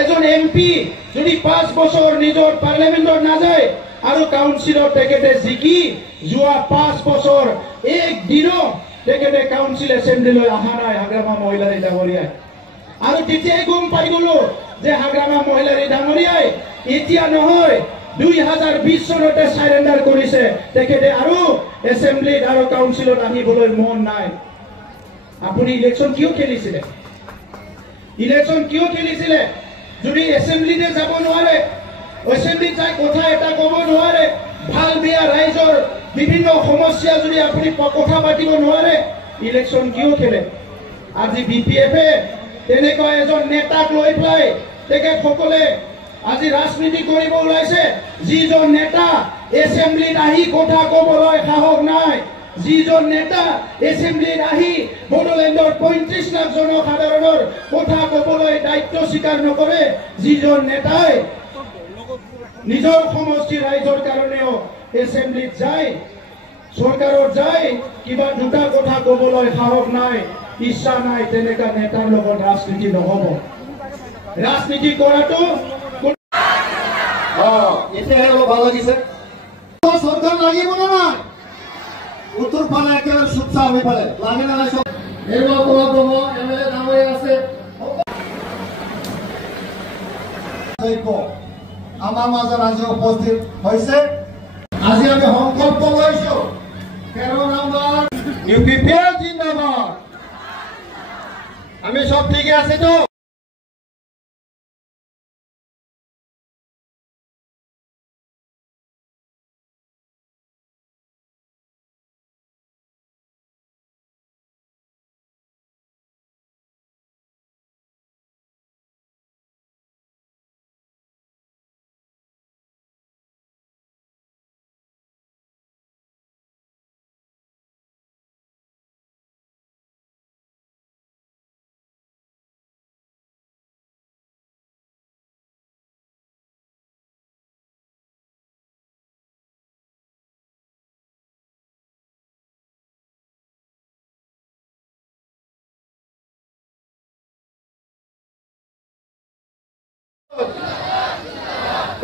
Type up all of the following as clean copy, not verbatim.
এজন এমপি যদি 5 বছৰ নিজৰ পাৰ্লিমেণ্টত নাযায় আৰু কাউন্সিলৰ তেখেতে জিকি যোৱা 5 বছৰ এক দিনো তেখেতে কাউন্সিল এছেম্বলিলৈ অহা নাই হাগ্ৰামা মহিলাৰী ডাঙৰীয়াই। আৰু তেতিয়াই গম পাই গলো যে হাগ্ৰামা মহিলাৰী ডাঙৰীয়াই এতিয়া নহয় 2020 চনতে সাৰেন্ডাৰ কৰিছে তেখেতে আৰু এছেম্বলিত আৰু কাউন্সিলত আহিবলৈ মন নাই। আপুনি ইলেকশন কিয় খেলিছিলে? ইলেকশন কিয় খেলিছিলে? যদি এছেম্বলিতে যাব নোৱাৰে, এছেম্বলিত যাই কথা এটা ক'ব নোৱাৰে, ভাল বেয়া ৰাইজৰ বিভিন্ন সমস্যা যদি আপুনি কথা পাতিব নোৱাৰে, ইলেকশন কিয় খেলে? আজি বিপিএফে তেনেকুৱা এজন নেতাক লৈ পেলাই তেখেতসকলে আজি ৰাজনীতি কৰিব ওলাইছে, যিজন নেতা এছেম্বলিত আহি কথা ক'বলৈ সাহস নাই, যিজন নেতা এছেম্বলিত আহি বড়োলেণ্ডৰ 35 লাখ জনসাধাৰণৰ কথা ক'বলৈ দায়িত্ব স্বীকাৰ নকৰে, যিজন নেতাই নিজৰ সমষ্টি ৰাইজৰ কাৰণেও এছেম্বলিত যায়, চৰকাৰত যায়, কিবা দুটা কথা ক'বলৈ সাহস নাই, ইচ্ছা নাই, তেনেকুৱা নেতাৰ লগত ৰাজনীতি নহ'ব। ৰাজনীতি কৰাটো এতিয়াহে অলপ ভাল লাগিছে। চৰকাৰ লাগিব নে নাই? উত্তৰ ফালে একেবাৰে চুপচাপ হৈ ফালে লাগে নে নাই? চব নিৰ্মল কুমাৰ ব্ৰহ্ম এমএলএ ডাঙৰীয়া আছে। আমাৰ মাজত আজি উপস্থিত হৈছে। আজি আমি সংকল্প লৈছো 13 নম্বৰ ইউপিপিএল জিন্দাবাদ। আমি সব ঠিকে আছে তো?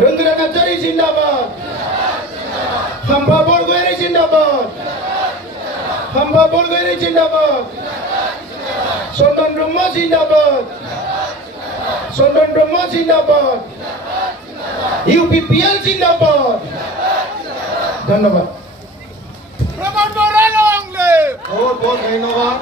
Rendra Kachari Zindabad, Hamba Bolgari Zindabad, Hamba Bolgari Zindabad, Sondan Brahma Zindabad, Sondan Brahma Zindabad, UPPL Zindabad. ধন্যবাদ। বহুত বহুত ধন্যবাদ।